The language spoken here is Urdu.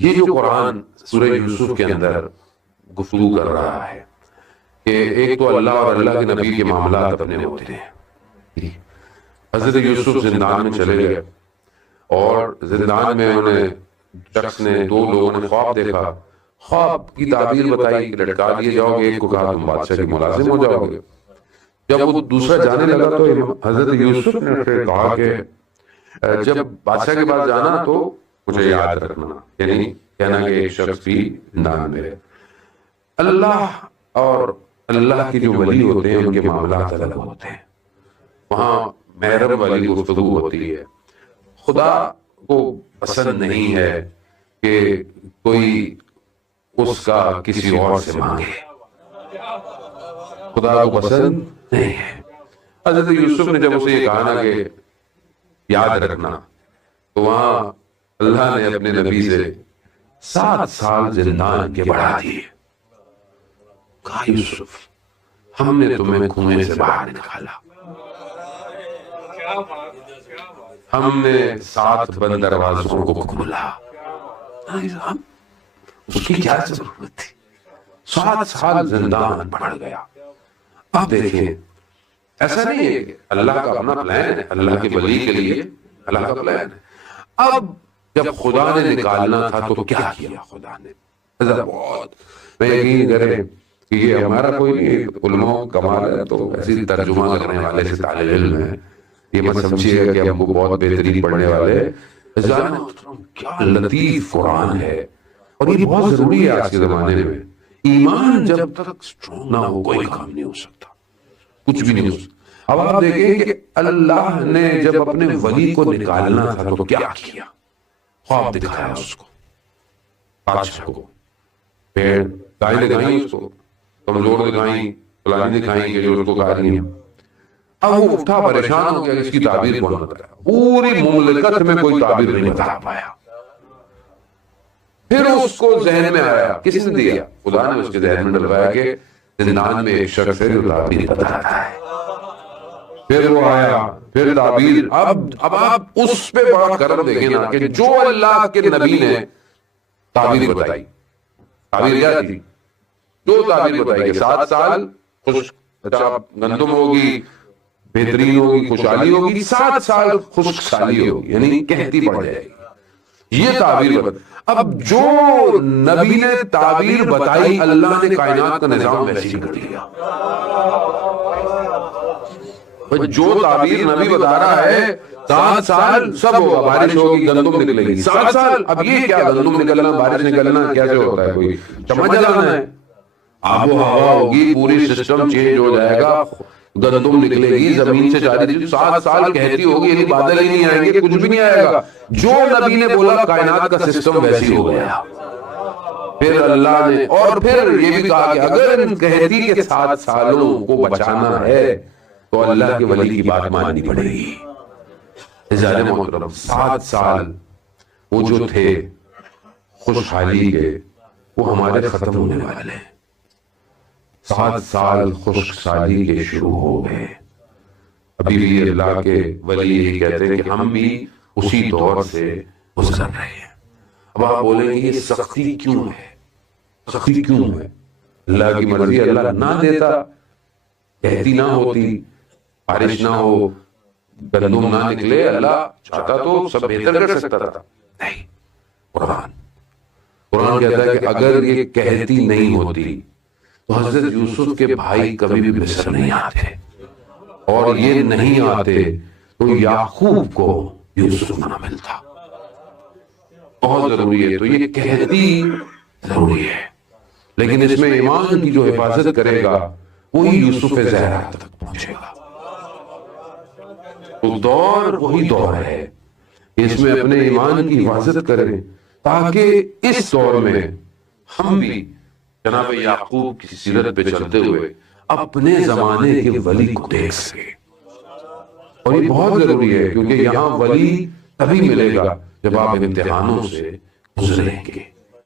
یہ جو قرآن سورہ یوسف کے اندر گفتگو کر رہا ہے کہ ایک تو اللہ اور اللہ کے نبی کے معاملات اپنے ہوتے ہیں. حضرت یوسف زندان میں چلے گئے اور زندان میں انہیں شخص نے، دو لوگوں نے خواب دیکھا. خواب کی تعبیر بتائی کہ لٹکا دیے جاؤ گے، ایک کو کہا تم بادشاہ کے ملازم ہو جاؤ گے. جب وہ دوسرا جانے لگا تو حضرت یوسف نے اسے کہا کہ جب بادشاہ کے پاس جانا تو مجھے یاد رکھنا، یعنی کہنا کہ ایک شخص بھی زندان میں ہے. اللہ اور اللہ کے جو ولی ہوتے ہیں ان کے معاملات الگ ہوتے ہیں. وہاں محرم والی گفتگو ہوتی ہے. خدا کو پسند نہیں ہے کہ کوئی اس کا کسی اور سے مانگے. خدا کو پسند نہیں ہے. حضرت یوسف نے جب اسے یہ کہا نا کہ یاد رکھنا، تو وہاں اللہ نے اپنے نبی سے 7 سال زندان کے بڑھا دیے. کہا یوسف ہم نے تمہیں کنویں سے باہر نکالا، ہم نے 7 بند دروازوں کو کھولا. اس کی کیا ضرورت تھی؟ 7 سال زندان بڑھ گیا. اب دیکھیں ایسا نہیں ہے کہ اللہ کا اپنا پلان ہے، اللہ کے ولی کے لیے اللہ کا پلان ہے. اب جب خدا نے نکالنا تھا تو کیا کیا خدا نے؟ بہت میں یقین کریں کہ یہ ہمارا کوئی نہیں، علماء کمال ہے تو ایسی ترجمہ کرنے والے سے طالب علم ہے، یہ مت سمجھیے گا کہ ہم کو بہت بہترین پڑھنے والے. کیا لطیف قرآن ہے، اور یہ بہت ضروری ہے آج کے زمانے میں. ایمان جب تک اسٹرانگ نہ ہو کوئی کام نہیں ہو سکتا، کچھ بھی نہیں ہو سکتا. اب آپ دیکھیں کہ اللہ نے جب اپنے ولی کو نکالنا تھا تو کیا کیا؟ خواب دکھایا اس کو، بادشاہ کو. پیڑ گائیں دکھائیں اس کو، کمزور دکھائیں، فلانی دکھائیں کہ جو اس کو کہا رہی ہیں. اب وہ اٹھا پریشان ہو گیا، اس کی تعبیر کون بتایا؟ پوری مملکت میں کوئی تعبیر نہیں بتا پایا. پھر اس کو ذہن میں آیا، کس نے دیا؟ خدا نے اس کے ذہن میں ڈلوایا کہ زندان میں ایک شخص ہے جو تعبیر بتاتا ہے. پھر وہ آیا، پھر تعبیر. اب آپ اس پہ بڑا کرم دیکھیں نا کہ جو اللہ کے نبی نے تعبیر بتائی. تعبیر کیا تھی؟ جو تعبیر بتائی کہ 7 سال خشک، اچھا گندم ہوگی، بہترین ہوگی، خوشحالی ہوگی، 7 سال خشک سالی ہوگی، یعنی کہتی پڑ جائے گی. یہ تعبیر بتائی. اب جو نبی نے تعبیر بتائی اللہ نے کائنات کا نظام ویسے کر دیا. جو تعبیر نبی بتا رہا ہے 7 سال سب ہوگا، بارش ہوگی، گندم نکلے گی. 7 سال اب یہ کیا گندم نکلنا، بارش نکلنا کیسے ہوتا ہے؟ کوئی چمچ جلانا ہے؟ آب و ہوا ہوگی، پوری سسٹم چینج ہو جائے گا، گندم نکلے گی زمین سے جاری. 7 سال کہتی ہوگی، یعنی بادل ہی نہیں آئیں گے، کچھ بھی نہیں آئے گا. جو نبی نے بولا کائنات کا سسٹم ویسی ہو گیا. پھر اللہ نے اور پھر یہ بھی کہا کہ اگر کہتی کہ 7 سالوں کو بچانا ہے تو اللہ کے ولی کی بات ماننی پڑے گی. عزیزان محترم 7 سال وہ جو تھے خوشحالی کے، وہ ہمارے ختم ہونے والے ہیں. 7 سال خشک سالی کے شروع ہو گئے. ابھی بھی اللہ کے ولی یہی کہتے ہیں کہ ہم بھی اسی دور سے گزر رہے ہیں. اب آپ بولیں گے یہ سختی کیوں ہے؟ سختی کیوں ہے؟ اللہ کی مرضی، اللہ نہ دیتا، کہتی نہ ہوتی، بارش نہ ہو، گندم نہ نکلے، اللہ چاہتا تو سب بہتر کر سکتا تھا. نہیں، قرآن کہتا ہے کہ اگر یہ کہتی نہیں ہوتی تو حضرت یوسف کے بھائی کبھی بھی مصر نہیں آتے، اور یہ نہیں آتے تو یعقوب کو یوسف نہ ملتا. بہت ضروری ہے. تو یہ کہتی ضروری ہے، لیکن اس میں ایمان کی جو حفاظت کرے گا وہی یوسف زہرا تک پہنچے گا. تو دور وہی دور ہے، اس میں اپنے ایمان کی حفاظت کریں تاکہ اس دور میں ہم بھی جناب یعقوب کی سیرت پہ چلتے ہوئے اپنے زمانے کے ولی کو دیکھ سکے. اور یہ بہت ضروری ہے کیونکہ یہاں ولی تبھی ملے گا جب آپ امتحانوں سے گزریں گے.